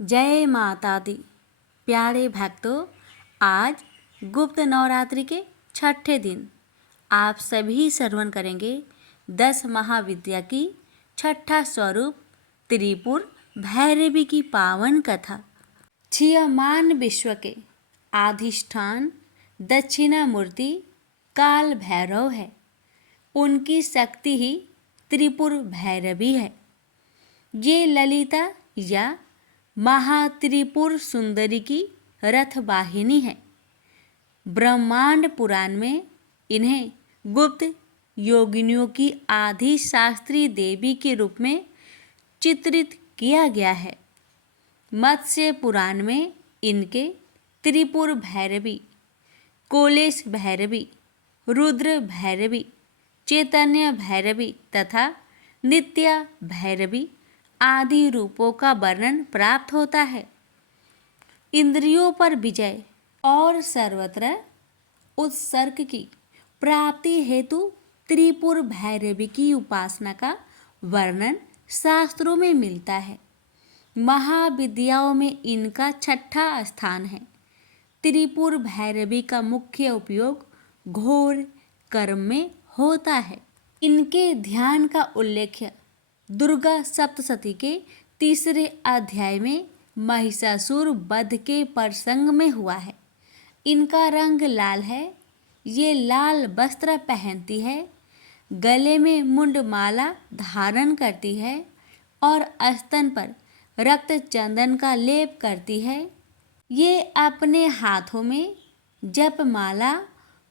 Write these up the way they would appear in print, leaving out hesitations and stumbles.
जय माता दी। प्यारे भक्तों, आज गुप्त नवरात्रि के छठे दिन आप सभी श्रवण करेंगे 10 महाविद्या की छठा स्वरूप त्रिपुर भैरवी की पावन कथा। छियमान विश्व के अधिष्ठान दक्षिणामूर्ति काल भैरव है। उनकी शक्ति ही त्रिपुर भैरवी है। ये ललिता या महात्रिपुर सुंदरी की रथवाहिनी है। ब्रह्मांड पुराण में इन्हें गुप्त योगिनियों की आदि शास्त्रीय देवी के रूप में चित्रित किया गया है। मत्स्य पुराण में इनके त्रिपुर भैरवी, कोलेश भैरवी, रुद्र भैरवी, चैतन्य भैरवी तथा नित्या भैरवी आदि रूपों का वर्णन प्राप्त होता है। इंद्रियों पर विजय और सर्वत्र उत्सर्ग की प्राप्ति हेतु त्रिपुर भैरवी की उपासना का वर्णन शास्त्रों में मिलता है। महाविद्याओं में इनका छठा स्थान है। त्रिपुर भैरवी का मुख्य उपयोग घोर कर्म में होता है। इनके ध्यान का उल्लेख दुर्गा सप्तशती के 3 अध्याय में महिषासुर वध के प्रसंग में हुआ है। इनका रंग लाल है। ये लाल वस्त्र पहनती है, गले में मुंडमाला धारण करती है और स्तन पर रक्त चंदन का लेप करती है। ये अपने हाथों में जपमाला,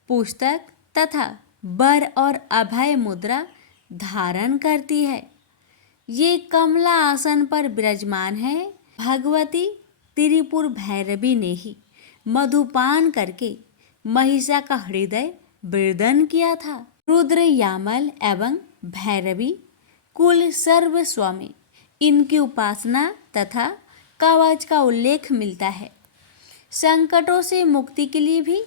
पुस्तक तथा वर और अभय मुद्रा धारण करती है। ये कमला आसन पर विराजमान है। भगवती त्रिपुर भैरवी ने ही मधुपान करके महिषा का हृदय वेदन किया था। रुद्र, यामल एवं भैरवी कुल सर्वस्व में इनकी उपासना तथा कवच का उल्लेख मिलता है। संकटों से मुक्ति के लिए भी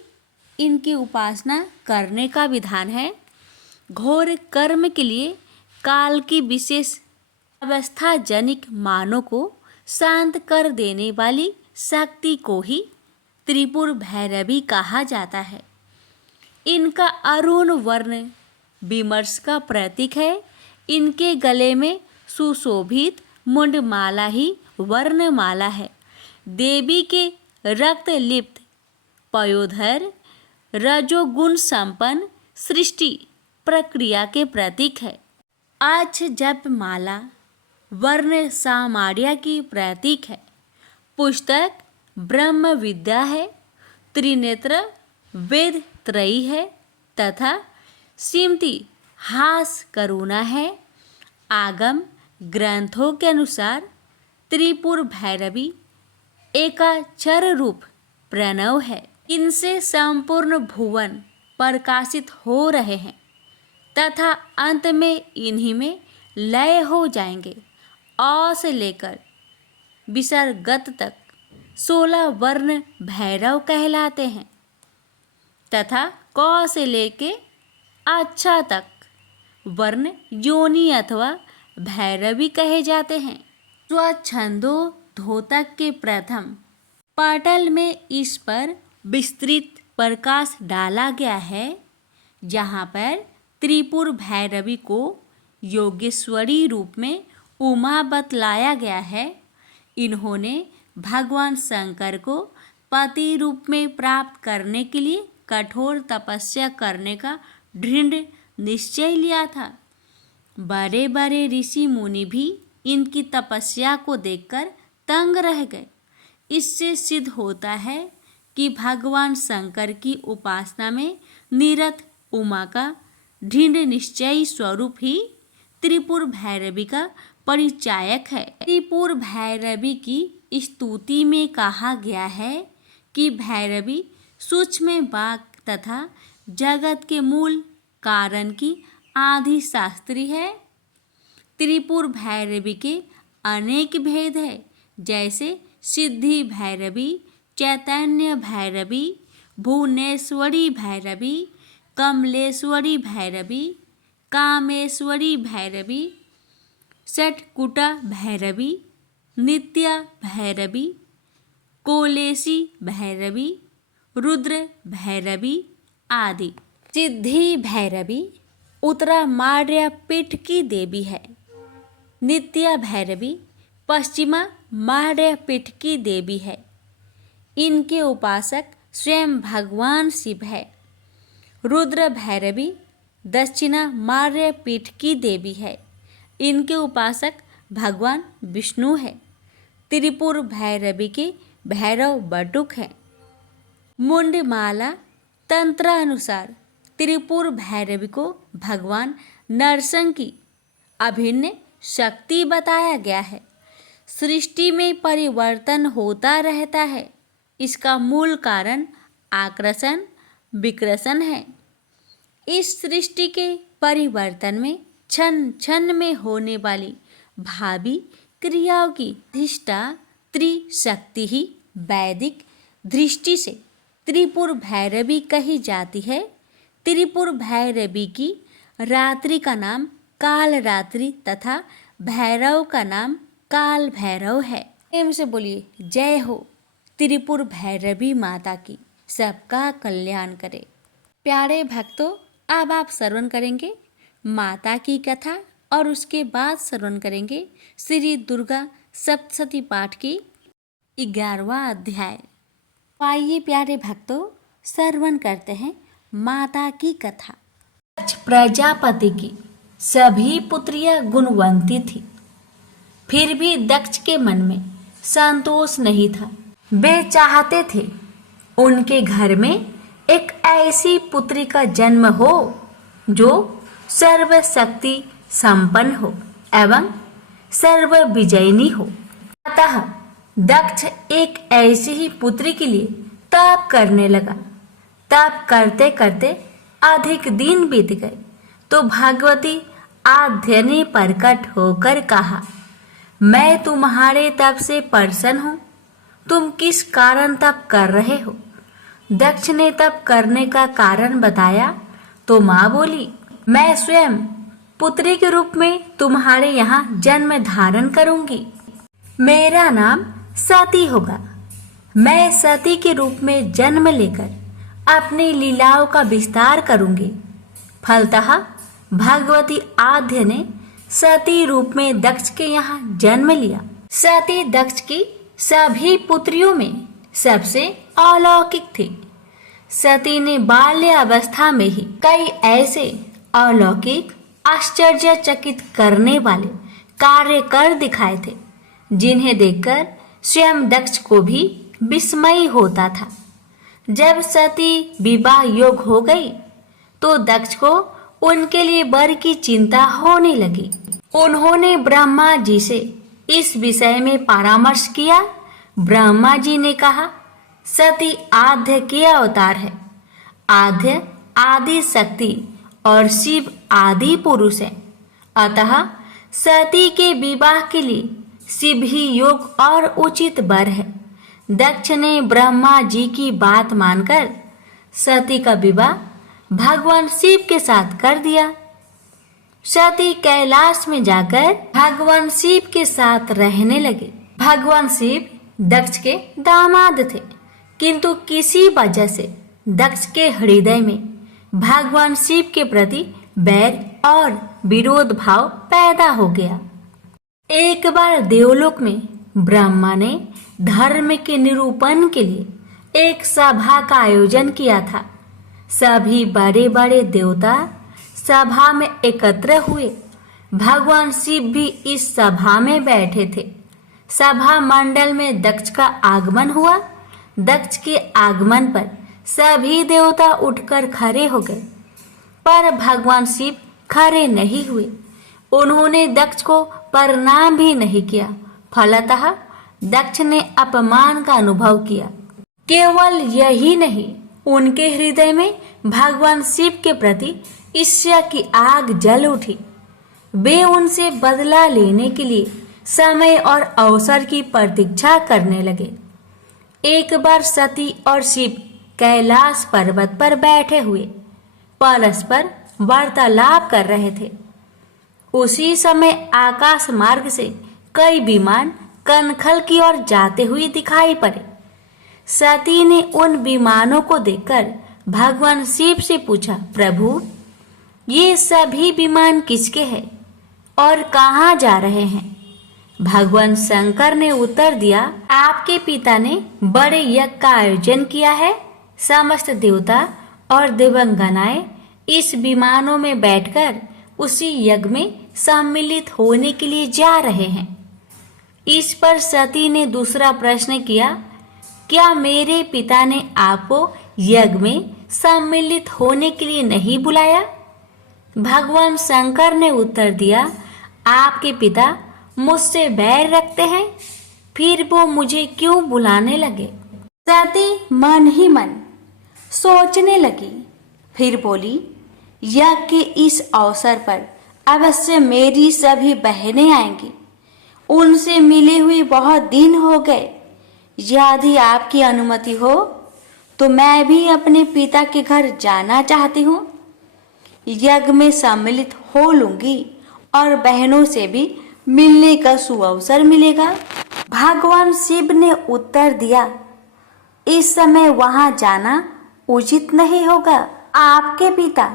इनकी उपासना करने का विधान है। घोर कर्म के लिए काल की विशेष अवस्था जनिक मानों को शांत कर देने वाली शक्ति को ही त्रिपुर भैरवी कहा जाता है। इनका अरुण वर्ण विमर्श का प्रतीक है। इनके गले में सुशोभित मुंडमाला ही वर्णमाला है। देवी के रक्त लिप्त पयोधर रजोगुण संपन्न सृष्टि प्रक्रिया के प्रतीक है। आज जप माला वर्ण सामार्या की प्रतीक है। पुस्तक ब्रह्म विद्या है। त्रिनेत्र वेद त्रयी है तथा सिमती हास करुणा है। आगम ग्रंथों के अनुसार त्रिपुर भैरवी एकाक्षर रूप प्रणव है। इनसे संपूर्ण भुवन प्रकाशित हो रहे हैं तथा अंत में इन्हीं में लय हो जाएंगे। अ से लेकर विसर्गत तक 16 वर्ण भैरव कहलाते हैं तथा क से लेके अच्छा तक वर्ण योनि अथवा भैरवी कहे जाते हैं। स्वच्छंदो धोतक के प्रथम पटल में इस पर विस्तृत प्रकाश डाला गया है, जहाँ पर त्रिपुर भैरवी को योगेश्वरी रूप में उमा बतलाया गया है। इन्होंने भगवान शंकर को पति रूप में प्राप्त करने के लिए कठोर तपस्या करने का दृढ़ निश्चय लिया था। बड़े बड़े ऋषि मुनि भी इनकी तपस्या को देखकर तंग रह गए। इससे सिद्ध होता है कि भगवान शंकर की उपासना में निरत उमा का दृढ़ निश्चयी स्वरूप ही त्रिपुर भैरवी का परिचायक है। त्रिपुर भैरवी की स्तुति में कहा गया है कि भैरवी सूक्ष्म वाक तथा जगत के मूल कारण की आदि शास्त्री है। त्रिपुर भैरवी के अनेक भेद है, जैसे सिद्धि भैरवी, चैतन्य भैरवी, भुवनेश्वरी भैरवी, कमलेश्वरी भैरवी, कामेश्वरी भैरवी, षटकुटा भैरवी, नित्या भैरवी, कोलेशी भैरवी, रुद्र भैरवी आदि। सिद्धि भैरवी उत्तरा मार्या पीठ की देवी है। नित्या भैरवी पश्चिमा मार्या पीठ की देवी है। इनके उपासक स्वयं भगवान शिव है। रुद्र भैरवी दक्षिणा मार्या पीठ की देवी है। इनके उपासक भगवान विष्णु है। त्रिपुर भैरवी के भैरव बटुक हैं। मुंडमाला तंत्रानुसार त्रिपुर भैरवी को भगवान नरसिंह की अभिन्न शक्ति बताया गया है। सृष्टि में परिवर्तन होता रहता है। इसका मूल कारण आकर्षण विकर्षण है। इस सृष्टि के परिवर्तन में क्षण क्षण में होने वाली भावी क्रियाओं की अधिष्ठा त्रिशक्ति ही वैदिक दृष्टि से त्रिपुर भैरवी कही जाती है। त्रिपुर भैरवी की रात्रि का नाम काल रात्रि तथा भैरव का नाम काल भैरव है। प्रेम से बोलिए जय हो त्रिपुर भैरवी माता की, सबका कल्याण करे। प्यारे भक्तों, अब आप श्रवण करेंगे माता की कथा और उसके बाद श्रवण करेंगे श्री दुर्गा सप्तशती पाठ की 11वां अध्याय। आइए प्यारे भक्तों, श्रवण करते हैं माता की कथा। प्रजापति की सभी पुत्रियां गुणवंती थी, फिर भी दक्ष के मन में संतोष नहीं था। वे चाहते थे उनके घर में एक ऐसी पुत्री का जन्म हो जो सर्वशक्ति संपन्न हो एवं सर्व विजयिनी हो। अतः दक्ष एक ऐसी ही पुत्री के लिए तप करने लगा। तप करते करते अधिक दिन बीत गए तो भगवती आद्य ने प्रकट होकर कहा, मैं तुम्हारे तप से प्रसन्न हूँ। तुम किस कारण तप कर रहे हो? दक्ष ने तप करने का कारण बताया तो माँ बोली, मैं स्वयं पुत्री के रूप में तुम्हारे यहाँ जन्म धारण करूंगी। मेरा नाम सती होगा। मैं सती के रूप में जन्म लेकर अपनी लीलाओं का विस्तार करूंगी। फलतः भगवती आद्य ने सती रूप में दक्ष के यहाँ जन्म लिया। सती दक्ष की सभी पुत्रियों में सबसे अलौकिक थी। सती ने बाल्यावस्था में ही कई ऐसे अलौकिक आश्चर्यचकित करने वाले कार्य कर दिखाए थे जिन्हें देखकर स्वयं दक्ष को भी विस्मय होता था। जब सती विवाह योग हो गई तो दक्ष को उनके लिए वर की चिंता होने लगी। उन्होंने ब्रह्मा जी से इस विषय में परामर्श किया। ब्रह्मा जी ने कहा, सती आद्य के अवतार है। आद्य आदि शक्ति और शिव आदि पुरुष है। अतः सती के विवाह के लिए शिव ही योग और उचित वर है। दक्ष ने ब्रह्मा जी की बात मानकर सती का विवाह भगवान शिव के साथ कर दिया। सती कैलाश में जाकर भगवान शिव के साथ रहने लगे। भगवान शिव दक्ष के दामाद थे, किंतु किसी वजह से दक्ष के हृदय में भगवान शिव के प्रति बैर और विरोध भाव पैदा हो गया। एक बार देवलोक में ब्रह्मा ने धर्म के निरूपण के लिए एक सभा का आयोजन किया था। सभी बड़े बड़े देवता सभा में एकत्र हुए। भगवान शिव भी इस सभा में बैठे थे। सभा मंडल में दक्ष का आगमन हुआ। दक्ष के आगमन पर सभी देवता उठकर खड़े हो गए, पर भगवान शिव खड़े नहीं हुए। उन्होंने दक्ष को प्रणाम भी नहीं किया। फलतः दक्ष ने अपमान का अनुभव किया। केवल यही नहीं, उनके हृदय में भगवान शिव के प्रति ईर्ष्या की आग जल उठी। वे उनसे बदला लेने के लिए समय और अवसर की प्रतीक्षा करने लगे। एक बार सती और शिव कैलाश पर्वत पर बैठे हुए परस्पर वार्तालाप कर रहे थे। उसी समय आकाश मार्ग से कई विमान कनखल की ओर जाते हुए दिखाई पड़े। सती ने उन विमानों को देखकर भगवान शिव से पूछा, प्रभु, ये सभी विमान किसके हैं और कहाँ जा रहे हैं? भगवान शंकर ने उत्तर दिया, आपके पिता ने बड़े यज्ञ का आयोजन किया है। समस्त देवता और देवांगनाएं इस विमानों में बैठकर उसी यज्ञ में सम्मिलित होने के लिए जा रहे हैं। इस पर सती ने दूसरा प्रश्न किया, क्या मेरे पिता ने आपको यज्ञ में सम्मिलित होने के लिए नहीं बुलाया? भगवान शंकर ने उत्तर दिया, आपके पिता मुझसे बैर रखते हैं, फिर वो मुझे क्यों बुलाने लगे? सती मन ही मन सोचने लगी, फिर बोली, यज्ञ के इस अवसर पर अवश्य मेरी सभी बहनें आएंगी। उनसे मिले हुए बहुत दिन हो गए। यदि आपकी अनुमति हो तो मैं भी अपने पिता के घर जाना चाहती हूँ। यज्ञ में सम्मिलित हो लूंगी और बहनों से भी मिलने का सुअवसर मिलेगा। भगवान शिव ने उत्तर दिया, इस समय वहां जाना उचित नहीं होगा। आपके पिता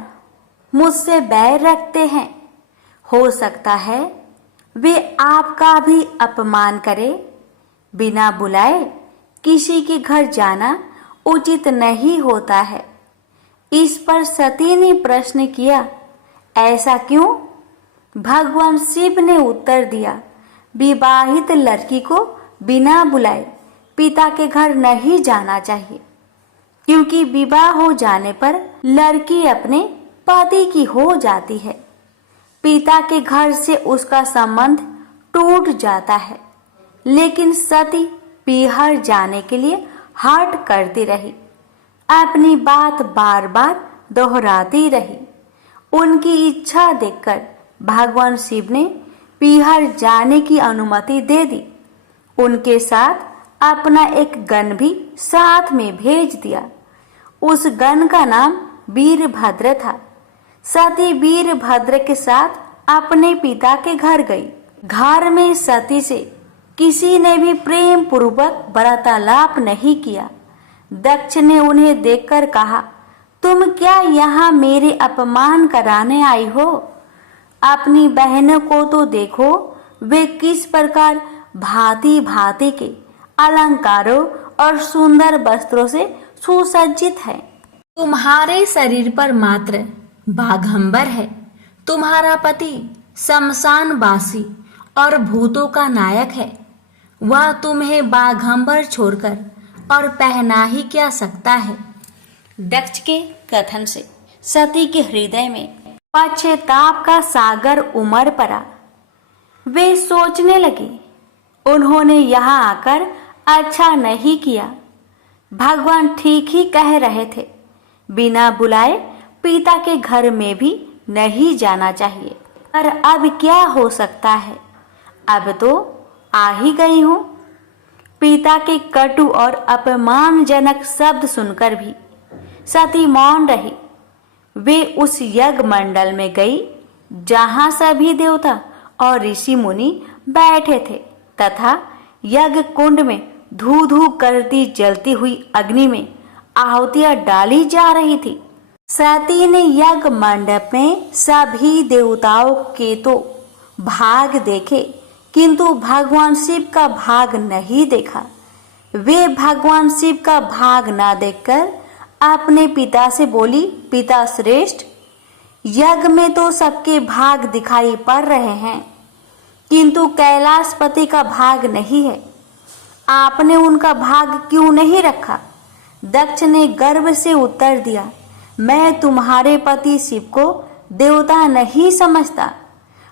मुझसे बैर रखते हैं। हो सकता है वे आपका भी अपमान करे। बिना बुलाए किसी के घर जाना उचित नहीं होता है। इस पर सती ने प्रश्न किया, ऐसा क्यों? भगवान शिव ने उत्तर दिया, विवाहित लड़की को बिना बुलाए पिता के घर नहीं जाना चाहिए, क्योंकि विवाह हो जाने पर लड़की अपने पति की हो जाती है। पिता के घर से उसका संबंध टूट जाता है। लेकिन सती पीहर जाने के लिए हठ करती रही, अपनी बात बार बार दोहराती रही। उनकी इच्छा देखकर भगवान शिव ने पीहर जाने की अनुमति दे दी। उनके साथ अपना एक गण भी साथ में भेज दिया। उस गण का नाम वीरभद्र था। सती वीरभद्र के साथ अपने पिता के घर गई। घर में सती से किसी ने भी प्रेम पूर्वक वार्तालाप नहीं किया। दक्ष ने उन्हें देखकर कहा, तुम क्या यहाँ मेरे अपमान कराने आई हो? अपनी बहनों को तो देखो, वे किस प्रकार भांति भांति के अलंकारों और सुंदर वस्त्रों से सुसज्जित है। तुम्हारे शरीर पर मात्र बाघंबर है। तुम्हारा पति शमशानवासी और भूतों का नायक है। वह तुम्हें बाघंबर छोड़कर और पहना ही क्या सकता है? दक्ष के कथन से सती के हृदय में पश्चाताप का सागर उमड़ पड़ा। वे सोचने लगी, उन्होंने यहाँ आकर अच्छा नहीं किया। भगवान ठीक ही कह रहे थे, बिना बुलाए पिता के घर में भी नहीं जाना चाहिए। पर अब क्या हो सकता है? अब तो आ ही गई हूँ। पिता के कटु और अपमानजनक शब्द सुनकर भी सती मौन रही। वे उस यज्ञ मंडल में गई जहाँ सभी देवता और ऋषि मुनि बैठे थे तथा यज्ञ कुंड में धू धू करती जलती हुई अग्नि में आहुतियां डाली जा रही थी। सती ने यज्ञ मंडप में सभी देवताओं के तो भाग देखे, किंतु भगवान शिव का भाग नहीं देखा। वे भगवान शिव का भाग ना देखकर अपने पिता से बोली, पिता श्रेष्ठ, यज्ञ में तो सबके भाग दिखाई पड़ रहे हैं, किंतु कैलाशपति का भाग नहीं है। आपने उनका भाग क्यों नहीं रखा? दक्ष ने गर्व से उत्तर दिया, मैं तुम्हारे पति शिव को देवता नहीं समझता।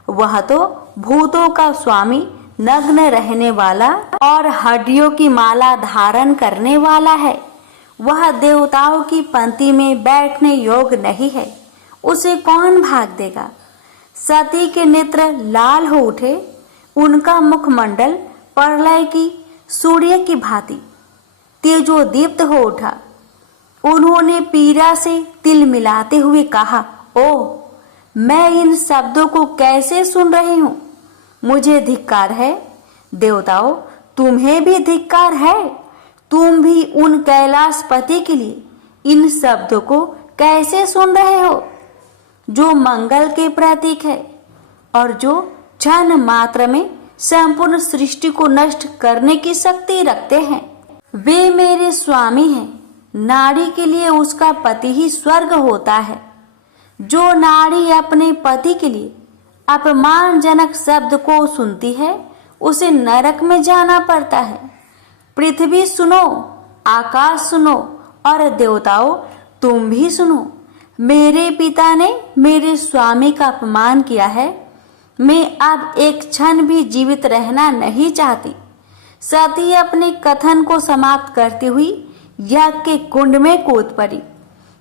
वह तो भूतों का स्वामी, नग्न रहने वाला और हड्डियों की माला धारण करने वाला है। वह देवताओं की पंक्ति में बैठने योग्य नहीं है। उसे कौन भाग देगा? सती के नेत्र लाल हो उठे। उनका मुखमंडल प्रलय की सूर्य की भांति तेजोदीप्त हो उठा। उन्होंने पीड़ा से तिल मिलाते हुए कहा, ओ, मैं इन शब्दों को कैसे सुन रही हूँ? मुझे धिक्कार है। देवताओं, तुम्हें भी धिक्कार है। तुम भी उन कैलाशपति के लिए इन शब्दों को कैसे सुन रहे हो, जो मंगल के प्रतीक है और जो क्षण मात्र में संपूर्ण सृष्टि को नष्ट करने की शक्ति रखते हैं। वे मेरे स्वामी हैं। नारी के लिए उसका पति ही स्वर्ग होता है। जो नारी अपने पति के लिए अपमानजनक शब्द को सुनती है, उसे नरक में जाना पड़ता है। पृथ्वी सुनो, आकाश सुनो और देवताओं तुम भी सुनो। मेरे पिता ने मेरे स्वामी का अपमान किया है। मैं अब एक क्षण भी जीवित रहना नहीं चाहती। सती अपने कथन को समाप्त करती हुई यज्ञ के कुंड में कूद पड़ी।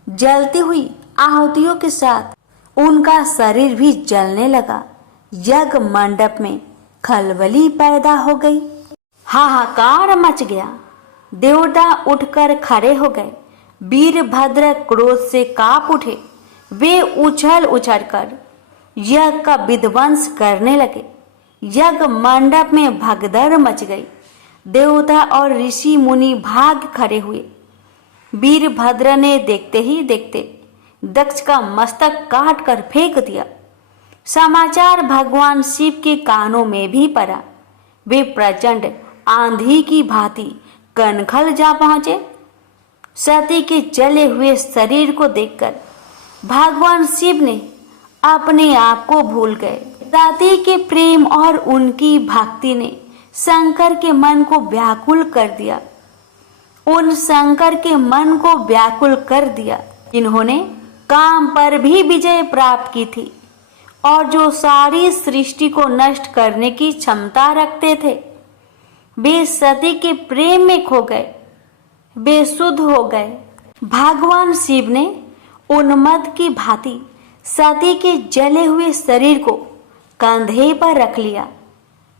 जलती हुई आहुतियों के साथ उनका शरीर भी जलने लगा। यज्ञ मंडप में खलबली पैदा हो गई। हाहाकार मच गया। देवता उठकर खड़े हो गए। वीरभद्र क्रोध से कांप उठे। वे उछल उछल कर यज्ञ का विध्वंस करने लगे। यज्ञ मंडप में भगदड़ मच गई। देवता और ऋषि मुनि भाग खड़े हुए। वीरभद्र ने देखते ही देखते दक्ष का मस्तक काट कर फेंक दिया। समाचार भगवान शिव के कानों में भी पड़ा। वे प्रचंड आंधी की भांति कनखल जा पहुंचे। सती के जले हुए शरीर को देखकर भगवान शिव ने अपने आप को भूल गए। सती के प्रेम और उनकी भक्ति ने शंकर के मन को व्याकुल कर दिया। उन शंकर के मन को व्याकुल कर दिया जिन्होंने काम पर भी विजय प्राप्त की थी और जो सारी सृष्टि को नष्ट करने की क्षमता रखते थे। वे सती के प्रेम में खो गए, बेसुध हो गए। भगवान शिव ने उन्मत्त की भांति सती के जले हुए शरीर को कंधे पर रख लिया।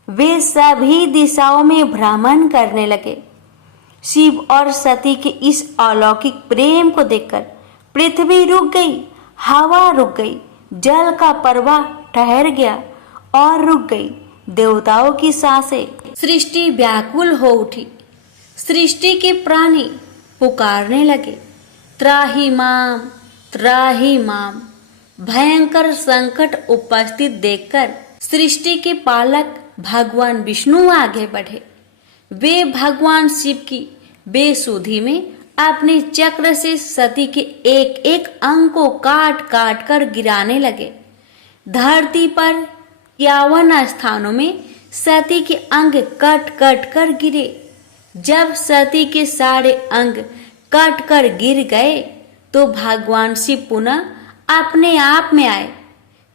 वे सभी दिशाओं में भ्रमण करने लगे। शिव और सती के इस अलौकिक प्रेम को देखकर पृथ्वी रुक गई, हवा रुक गई, जल का प्रवाह ठहर गया और रुक गई। देवताओं की सांसें, सृष्टि व्याकुल हो उठी। सृष्टि के प्राणी पुकारने लगे, त्राहि माम, त्राहि माम। भयंकर संकट उपस्थित देखकर सृष्टि के पालक भगवान विष्णु आगे बढ़े। वे भगवान शिव की बेसुधी में अपने चक्र से सती के एक एक अंग को काट काट कर गिराने लगे। धरती पर 51 स्थानों में सती के अंग कट कट कर गिरे। जब सती के सारे अंग कट कर गिर गए तो भगवान शिव पुनः अपने आप में आए।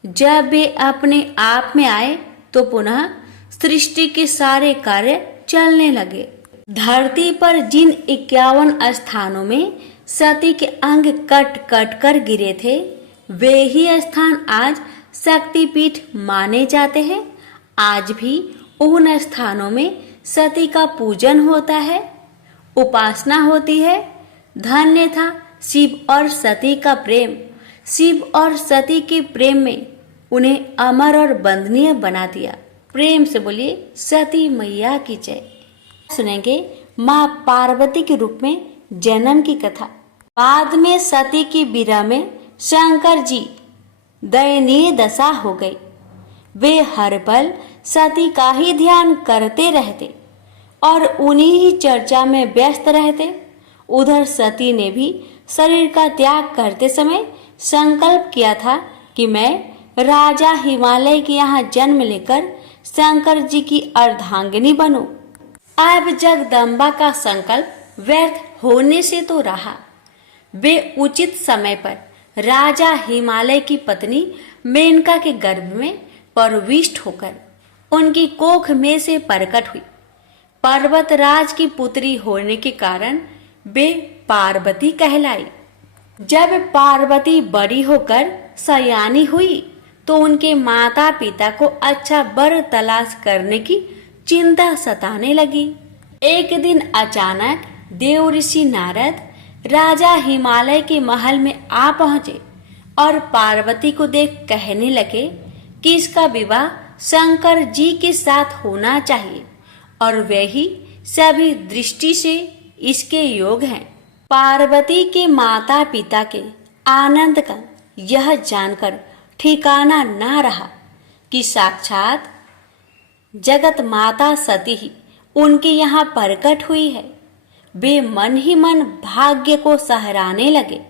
जब वे अपने आप में आए तो पुनः सृष्टि के सारे कार्य चलने लगे। धरती पर जिन 51 स्थानों में सती के अंग कट कट कर गिरे थे, वे ही स्थान आज शक्तिपीठ माने जाते हैं। आज भी उन स्थानों में सती का पूजन होता है, उपासना होती है। धन्य था शिव और सती का प्रेम। शिव और सती के प्रेम में उन्हें अमर और वंदनीय बना दिया। प्रेम से बोलिए सती मैया की जय। सुनेंगे माँ पार्वती के रूप में जन्म की कथा। बाद में सती की विरह में शंकर जी दयनीय दशा हो गई। वे हर पल सती का ही ध्यान करते रहते और उन्हीं ही चर्चा में व्यस्त रहते। उधर सती ने भी शरीर का त्याग करते समय संकल्प किया था कि मैं राजा हिमालय के यहाँ जन्म लेकर शंकर जी की अर्धांगिनी बनूं। अब जगदम्बा का संकल्प व्यर्थ होने से तो रहा। वे उचित समय पर राजा हिमालय की पत्नी मेनका के गर्भ में प्रविष्ट होकर उनकी कोख में से प्रकट हुई। पर्वतराज की पुत्री होने के कारण वे पार्वती कहलाई। जब पार्वती बड़ी होकर सयानी हुई तो उनके माता पिता को अच्छा वर तलाश करने की चिंता सताने लगी। एक दिन अचानक देव ऋषि नारद राजा हिमालय के महल में आ पहुंचे और पार्वती को देख कहने लगे कि इसका विवाह शंकर जी के साथ होना चाहिए और वे ही सभी दृष्टि से इसके योग हैं। पार्वती के माता पिता के आनंद का यह जानकर ठिकाना ना रहा कि साक्षात जगत माता सती ही उनके यहाँ प्रकट हुई है। वे मन ही मन भाग्य को सहराने लगे।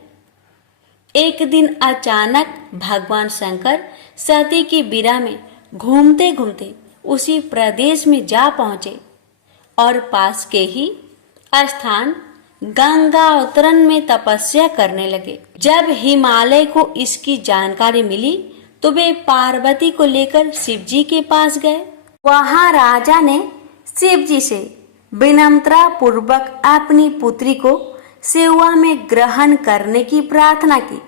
एक दिन अचानक भगवान शंकर सती की बीरा में घूमते घूमते उसी प्रदेश में जा पहुंचे और पास के ही स्थान गंगा अवतरण में तपस्या करने लगे। जब हिमालय को इसकी जानकारी मिली तो वे पार्वती को लेकर शिव जी के पास गए। वहां राजा ने शिव जी से विनम्रता पूर्वक अपनी पुत्री को सेवा में ग्रहण करने की प्रार्थना की।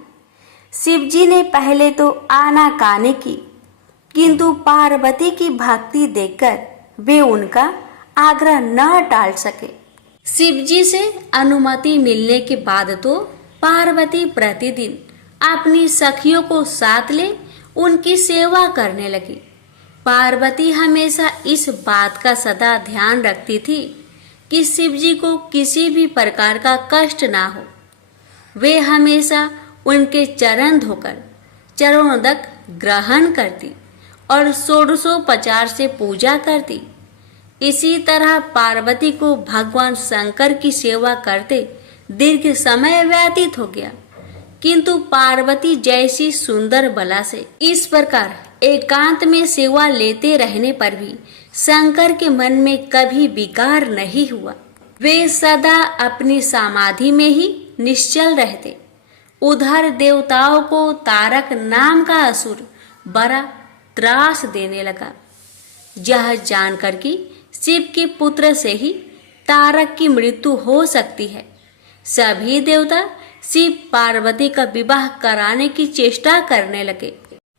शिव जी ने पहले तो आनाकानी की, किंतु पार्वती की भक्ति देखकर वे उनका आग्रह न टाल सके। शिव जी से अनुमति मिलने के बाद तो पार्वती प्रतिदिन अपनी सखियों को साथ ले उनकी सेवा करने लगी। पार्वती हमेशा इस बात का सदा ध्यान रखती थी कि शिव जी को किसी भी प्रकार का कष्ट ना हो। वे हमेशा उनके चरण धोकर चरणोदक ग्रहण करती और षोडशोपचार से पूजा करती। इसी तरह पार्वती को भगवान शंकर की सेवा करते दीर्घ समय व्यतीत हो गया, किंतु पार्वती जैसी सुंदर बला से इस प्रकार एकांत में सेवा लेते रहने पर भी शंकर के मन में कभी विकार नहीं हुआ। वे सदा अपनी समाधि में ही निश्चल रहते। उधर देवताओं को तारक नाम का असुर बड़ा त्रास देने लगा। यह जानकर कि शिव के पुत्र से ही तारक की मृत्यु हो सकती है, सभी देवता शिव पार्वती का विवाह कराने की चेष्टा करने लगे।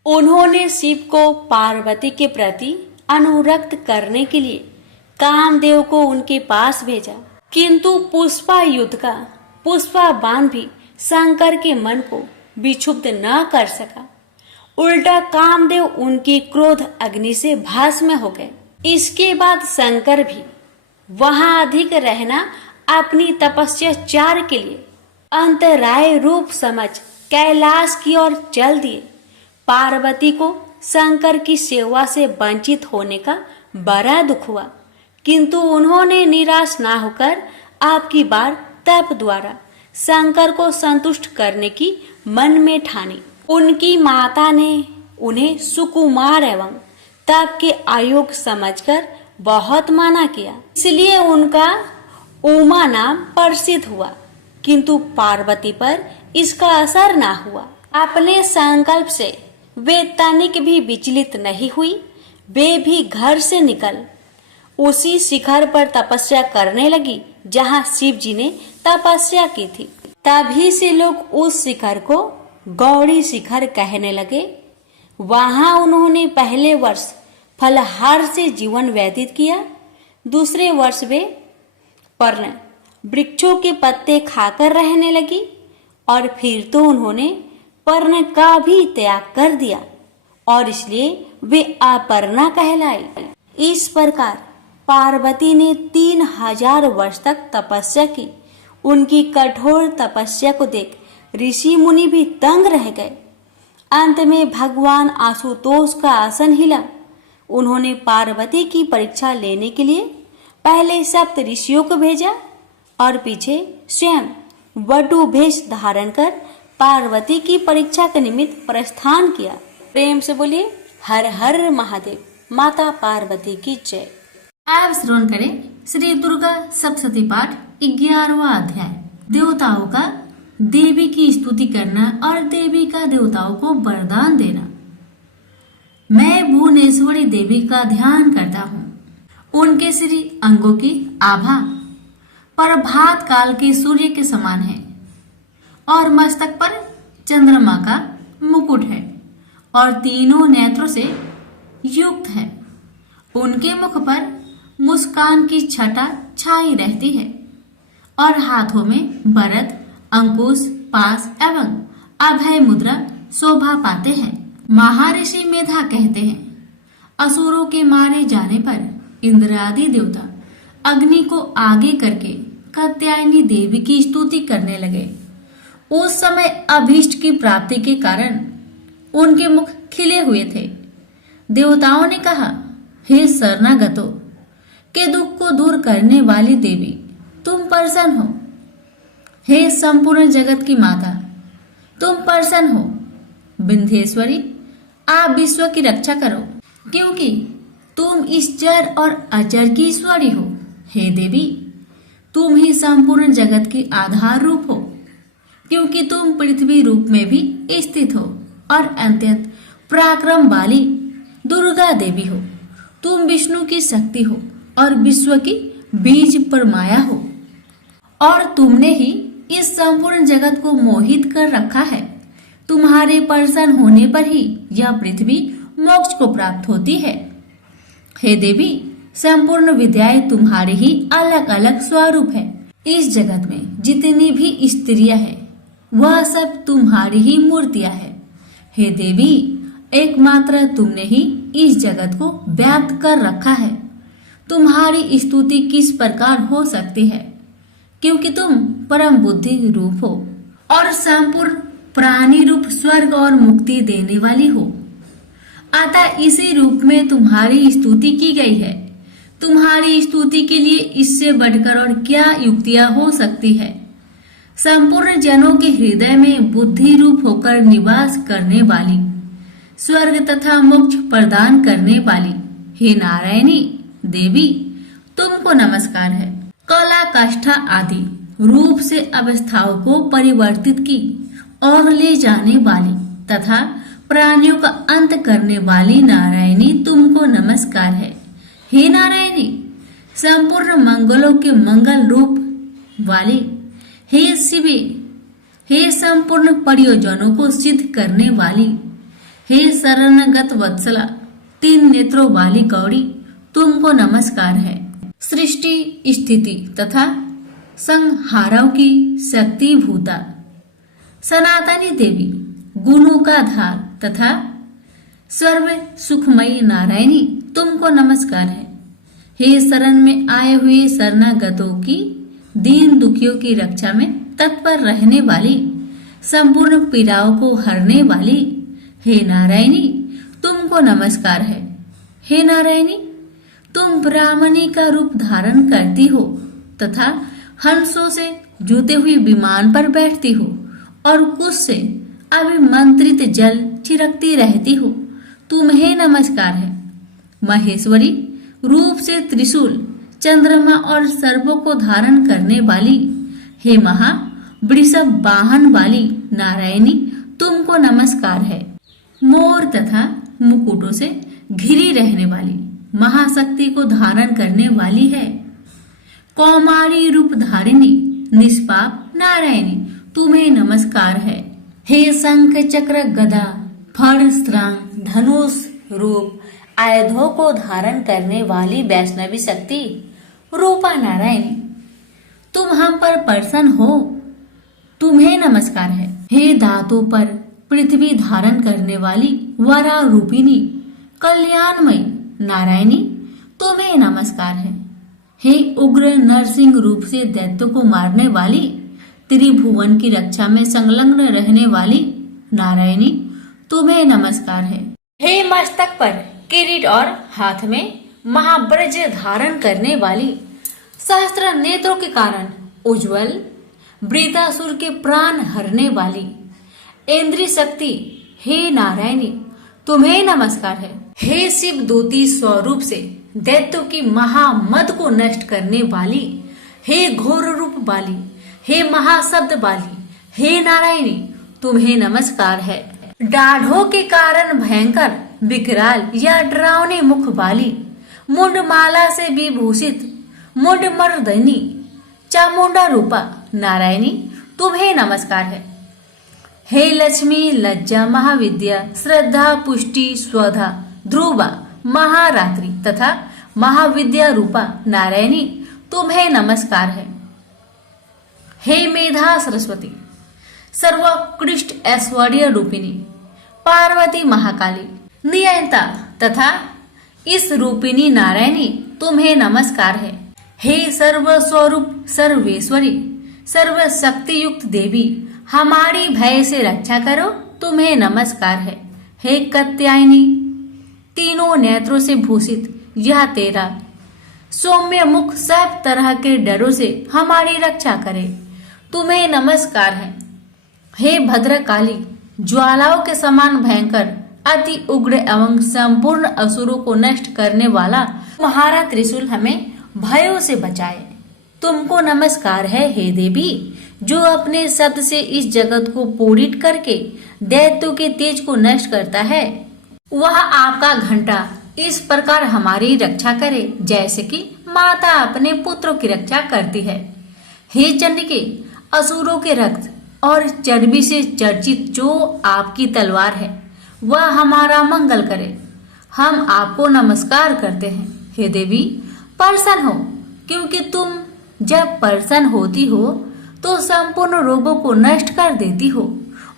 उन्होंने शिव को पार्वती के प्रति अनुरक्त करने के लिए कामदेव को उनके पास भेजा, किंतु पुष्पा युद्ध का पुष्पा बाण भी शंकर के मन को विक्षुब्ध न कर सका। उल्टा कामदेव उनकी क्रोध अग्नि से भस्म हो गए। इसके बाद शंकर भी वहां अधिक रहना अपनी तपस्याचार के लिए अंतराय रूप समझ कैलाश की ओर चल दिए। पार्वती को शंकर की सेवा से वंचित होने का बड़ा दुख हुआ, किंतु उन्होंने निराश ना होकर आपकी बार तप द्वारा शंकर को संतुष्ट करने की मन में ठानी। उनकी माता ने उन्हें सुकुमार एवं तप के आयोग समझकर बहुत माना किया, इसलिए उनका उमा नाम प्रसिद्ध हुआ, किंतु पार्वती पर इसका असर ना हुआ। अपने संकल्प से वे तनिक भी विचलित नहीं हुई। वे भी घर से निकल उसी शिखर पर तपस्या करने लगी जहां शिव जी ने तपस्या की थी। तभी से लोग उस शिखर को गौड़ी शिखर कहने लगे। वहां उन्होंने पहले वर्ष फलहार से जीवन व्यतीत किया। दूसरे वर्ष वे पर्ण वृक्षों के पत्ते खाकर रहने लगी और फिर तो उन्होंने पर्ण का भी त्याग कर दिया और इसलिए वे अपर्णा कहलाई। इस प्रकार पार्वती ने 3000 वर्ष तक तपस्या की। उनकी कठोर तपस्या को देख ऋषि मुनि भी दंग रह गए। अंत में भगवान आशुतोष का आसन हिला। उन्होंने पार्वती की परीक्षा लेने के लिए पहले सप्त ऋषियों को भेजा और पीछे स्वयं वटु भेष धारण कर पार्वती की परीक्षा के निमित्त प्रस्थान किया। प्रेम से बोलिए हर हर महादेव, माता पार्वती की जय। आप श्रवण करें श्री दुर्गा सप्तशती पाठ 11वां अध्याय, देवताओं का देवी की स्तुति करना और देवी का देवताओं को वरदान देना। मैं भुवनेश्वरी देवी का ध्यान करता हूँ। उनके श्री अंगों की आभा प्रभात काल के सूर्य के समान है और मस्तक पर चंद्रमा का मुकुट है और तीनों नेत्रों से युक्त है। उनके मुख पर मुस्कान की छटा छाई रहती है और हाथों में वरद, अंकुश, पास एवं अभय मुद्रा शोभा पाते हैं। महर्षि मेधा कहते हैं, असुरों के मारे जाने पर इंद्र आदि देवता अग्नि को आगे करके कात्यायनी देवी की स्तुति करने लगे। उस समय अभीष्ट की प्राप्ति के कारण उनके मुख खिले हुए थे। देवताओं ने कहा, हे शरणागतों के दुख को दूर करने वाली देवी, तुम प्रसन्न हो। हे संपूर्ण जगत की माता, तुम प्रसन्न हो। विंध्येश्वरी, आप विश्व की रक्षा करो, क्योंकि तुम इस जड़ और अजर की ईश्वरी हो। हे देवी, तुम ही संपूर्ण जगत की आधार रूप हो, क्योंकि तुम पृथ्वी रूप में भी स्थित हो और अत्यंत पराक्रम वाली दुर्गा देवी हो। तुम विष्णु की शक्ति हो और विश्व की बीज पर माया हो, और तुमने ही इस संपूर्ण जगत को मोहित कर रखा है। तुम्हारे प्रसन्न होने पर ही यह पृथ्वी मोक्ष को प्राप्त होती है। हे देवी, संपूर्ण विद्याएं तुम्हारे ही अलग अलग स्वरूप है। इस जगत में जितनी भी स्त्रियां हैं, वह सब तुम्हारी ही मूर्तियां हैं। हे देवी, एकमात्र तुमने ही इस जगत को व्याप्त कर रखा है। तुम्हारी स्तुति किस प्रकार हो सकती है, क्योंकि तुम परम बुद्धि रूप हो और संपूर्ण प्राणी रूप स्वर्ग और मुक्ति देने वाली हो। अतः इसी रूप में तुम्हारी स्तुति की गई है। तुम्हारी स्तुति के लिए इससे बढ़कर और क्या युक्तियां हो सकती है। संपूर्ण जनों के हृदय में बुद्धि रूप होकर निवास करने वाली, स्वर्ग तथा मोक्ष प्रदान करने वाली, हे नारायणी देवी, तुमको नमस्कार है। कला, काष्ठा आदि रूप से अवस्थाओं को परिवर्तित की और ले जाने वाली तथा प्राणियों का अंत करने वाली नारायणी, तुमको नमस्कार है। हे नारायणी, संपूर्ण मंगलों के मंगल रूप वाली, हे शिवे, हे संपूर्ण प्रयोजनों को सिद्ध करने वाली, हे शरणगत वत्सला, 3 नेत्रों वाली गौरी, तुमको नमस्कार है। सृष्टि, स्थिति तथा संहारों की शक्ति भूता सनातनी देवी, गुणों का धार तथा सर्व सुखमयी नारायणी, तुमको नमस्कार है। हे शरण में आए हुए शरणागतों की, दीन दुखियों की रक्षा में तत्पर रहने वाली, संपूर्ण पीड़ाओं को हरने वाली, हे नारायणी, तुमको नमस्कार है। हे नारायणी, तुम ब्राह्मणी का रूप धारण करती हो तथा हंसों से जुते हुए विमान पर बैठती हो और कुछ से अभिमंत्रित जल छिड़कती रहती हो। तुम्हें नमस्कार है। महेश्वरी, रूप से त्रिशूल, चंद्रमा और सर्पों को धारण करने वाली, हे महा वृषभ वाहन वाली नारायणी, तुमको नमस्कार है। मोर तथा मुकुटों से घिरी रहने वाली, महाशक्ति को धारण करने वाली है। कौमारी रूप धारिणी, निष्पाप नारायणी, तुम्हें नमस्कार है। हे शंख चक्र गदा फर श्रांग धनुष रूप आयुधों को धारण करने वाली वैष्णवी शक्ति रूपा नारायणी, तुम हम पर प्रसन्न हो, तुम्हें नमस्कार है। हे दांतों पर पृथ्वी धारण करने वाली वरा रूपिणी कल्याणमयी नारायणी, तुम्हें नमस्कार है। हे उग्र नरसिंह रूप से दैत्यों को मारने वाली, त्रिभुवन की रक्षा में संलग्न रहने वाली नारायणी, तुम्हें नमस्कार है। हे मस्तक पर किरीट और हाथ में महाब्रज धारण करने वाली, सहस्त्र नेत्रों के कारण उज्जवल, वृतासुर के प्राण हरने वाली इंद्रिय शक्ति, हे नारायणी, तुम्हें नमस्कार है। हे शिव दूती स्वरूप से दैत्यों की महामद को नष्ट करने वाली, हे घोर रूप वाली, हे महाशब्द वाली, हे नारायणी, तुम्हें नमस्कार है। दाढ़ों के कारण भयंकर, विकराल या डरावने मुख वाली, मुंडमाला से विभूषित मुंड मर्दनी चामुंडा रूपा नारायणी, तुम्हें नमस्कार है। हे लक्ष्मी, लज्जा, महाविद्या, श्रद्धा, पुष्टि, स्वधा, ध्रुवा, महारात्रि तथा महाविद्या रूपा नारायणी, तुम्हें नमस्कार है। हे मेधा सरस्वती, सर्वोत्कृष्ट ऐश्वर्य रूपिणी पार्वती महाकाली, नियंता तथा इस रूपिणी नारायणी, तुम्हें नमस्कार है। हे सर्व स्वरूप सर्वेश्वरी, सर्व शक्ति युक्त देवी, हमारी भय से रक्षा करो, तुम्हें नमस्कार है। हे कात्यायनी, तीनों नेत्रों से भूषित यह तेरा सौम्य मुख सब तरह के डरों से हमारी रक्षा करे, तुम्हें नमस्कार है। हे भद्रकाली, ज्वालाओं के समान भयंकर, अति उग्र एवं संपूर्ण असुरों को नष्ट करने वाला तुम्हारा त्रिशूल हमें भयों से बचाए, तुमको नमस्कार है। हे देवी, जो अपने शब्द से इस जगत को पूरित करके दैत्यों के तेज को नष्ट करता है, वह आपका घंटा इस प्रकार हमारी रक्षा करे जैसे कि माता अपने पुत्रों की रक्षा करती है। हे चंडिके, असुरों के रक्त और चर्बी से चर्चित जो आपकी तलवार है वह हमारा मंगल करे, हम आपको नमस्कार करते हैं। हे देवी, प्रसन्न हो, क्योंकि तुम जब प्रसन्न होती हो तो संपूर्ण रोगों को नष्ट कर देती हो,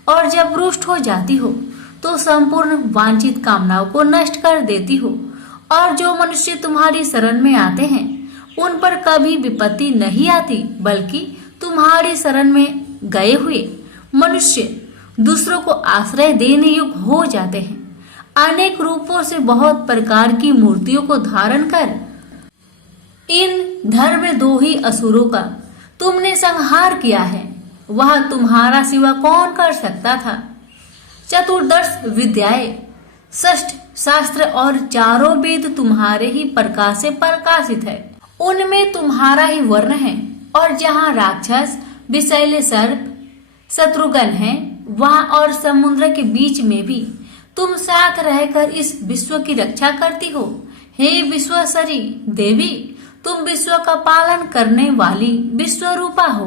और जब रुष्ट हो जाती हो तो संपूर्ण वांछित कामनाओं को नष्ट कर देती हो। और जो मनुष्य तुम्हारी शरण में आते हैं उन पर कभी विपत्ति नहीं आती, बल्कि तुम्हारी शरण में गए हुए मनुष्य दूसरों को आश्रय देने योग्य हो जाते हैं। अनेक रूपों से बहुत प्रकार की मूर्तियों को धारण कर इन धर्मद्रोही असुरों का तुमने संहार किया है, वह तुम्हारा सिवा कौन कर सकता था। चतुर्दश विद्याएं, षष्ठ शास्त्र और चारों वेद तुम्हारे ही प्रकाश से प्रकाशित है, उनमें तुम्हारा ही वर्ण है। और जहाँ राक्षस विषैले सर्प शत्रुघ्न है, वहाँ और समुद्र के बीच में भी तुम साथ रहकर इस विश्व की रक्षा करती हो। हे विश्वेश्वरी देवी, तुम विश्व का पालन करने वाली विश्वरूपा हो,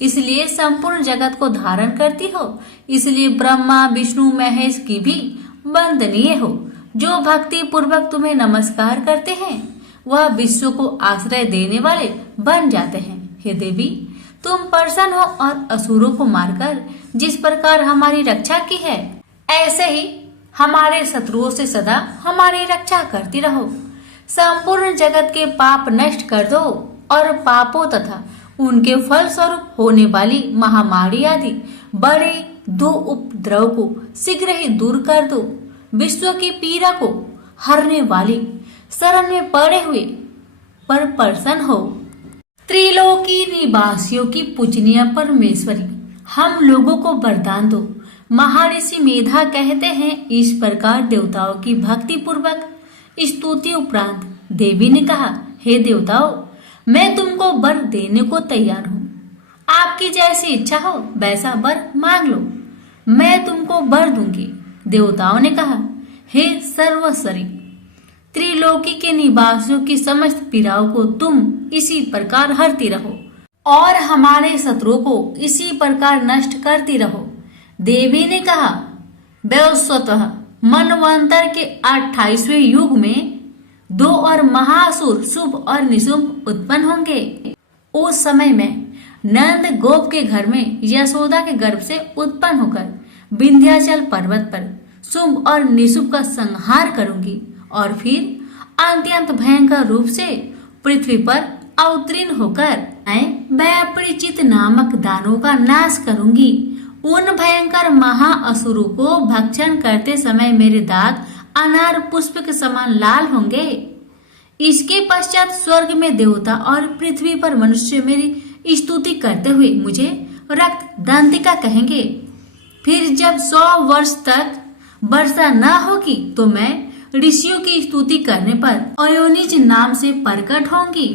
इसलिए संपूर्ण जगत को धारण करती हो, इसलिए ब्रह्मा विष्णु महेश की भी वंदनीय हो। जो भक्ति पूर्वक तुम्हें नमस्कार करते हैं वह विश्व को आश्रय देने वाले बन जाते हैं। हे देवी, तुम प्रसन्न हो और असुरों को मारकर जिस प्रकार हमारी रक्षा की है, ऐसे ही हमारे शत्रुओं से सदा हमारी रक्षा करती रहो। संपूर्ण जगत के पाप नष्ट कर दो और पापों तथा उनके फल स्वरूप होने वाली महामारी आदि बड़े दो उपद्रव को शीघ्र ही दूर कर दो। विश्व की पीड़ा को हरने वाली शरण में पड़े हुए पर प्रसन्न हो। त्रिलोकी निवासियों की पूजनीय परमेश्वरी, हम लोगों को वरदान दो। महर्षि मेधा कहते हैं, इस प्रकार देवताओं की भक्ति पूर्वक स्तुति उपरांत देवी ने कहा, हे देवताओं, मैं तुमको वर देने को तैयार हूँ। आपकी जैसी इच्छा हो वैसा वर मांग लो, मैं तुमको वर दूंगी। देवताओं ने कहा, हे सर्वश्री, त्रिलोकी के निवासियों की समस्त पीड़ाओं को तुम इसी प्रकार हरती रहो और हमारे शत्रुओं को इसी प्रकार नष्ट करती रहो। देवी ने कहा, वैवस्वतः मनवंतर के 28वें युग में 2 और महासुर शुभ और निशुभ उत्पन्न होंगे। उस समय में नंद गोप के घर में यशोदा के गर्भ से उत्पन्न होकर विंध्याचल पर्वत पर शुभ और निशुभ का संहार करूंगी और फिर अत्यंत भयंकर रूप से पृथ्वी पर अवतीर्ण होकर मैं वैपरिचित नामक दानों का नाश करूंगी। उन भयंकर महाअसुरों को भक्षण करते समय मेरे दांत अनार पुष्प के समान लाल होंगे। इसके पश्चात स्वर्ग में देवता और पृथ्वी पर मनुष्य मेरी स्तुति करते हुए मुझे रक्त दंतिका कहेंगे। फिर जब 100 वर्ष तक वर्षा न होगी तो मैं ऋषियों की स्तुति करने पर अयोनिज नाम से प्रकट होंगी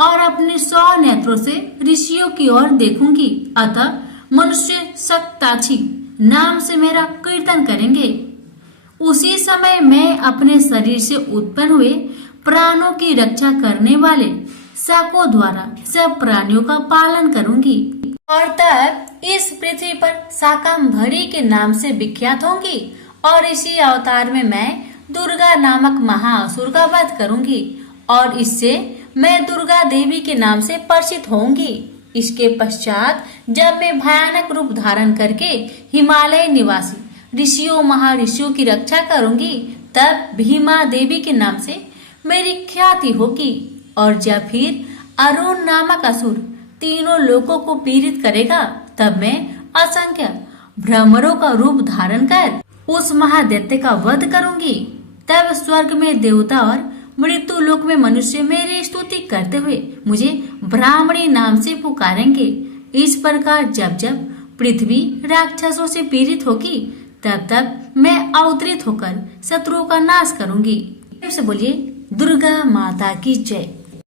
और अपने 100 नेत्रों से ऋषियों की ओर देखूंगी। अतः मनुष्य सक्ताची नाम से मेरा कीर्तन करेंगे। उसी समय मैं अपने शरीर से उत्पन्न हुए प्राणों की रक्षा करने वाले शाकों द्वारा सब प्राणियों का पालन करूंगी और तब इस पृथ्वी पर शाकंभरी के नाम से विख्यात होंगी और इसी अवतार में मैं दुर्गा नामक महाअसुर का वध करूंगी और इससे मैं दुर्गा देवी के नाम से परिचित होंगी। इसके पश्चात जब मैं भयानक रूप धारण करके हिमालय निवासी ऋषियों महर्षियों की रक्षा करूंगी तब भीमा देवी के नाम से मेरी ख्याति होगी और जब फिर अरुण नामक असुर तीनों लोगों को पीड़ित करेगा, तब मैं असंख्य भ्रमरों का रूप धारण कर उस महादैत्य का वध करूंगी। तब स्वर्ग में देवता और मृत्यु लोक में मनुष्य मेरी स्तुति करते हुए मुझे ब्राह्मणी नाम से पुकारेंगे। इस प्रकार जब जब पृथ्वी राक्षसों से पीड़ित होगी, तब तब मैं अवतरित होकर शत्रुओं का नाश करूंगी। से बोलिए दुर्गा माता की जय।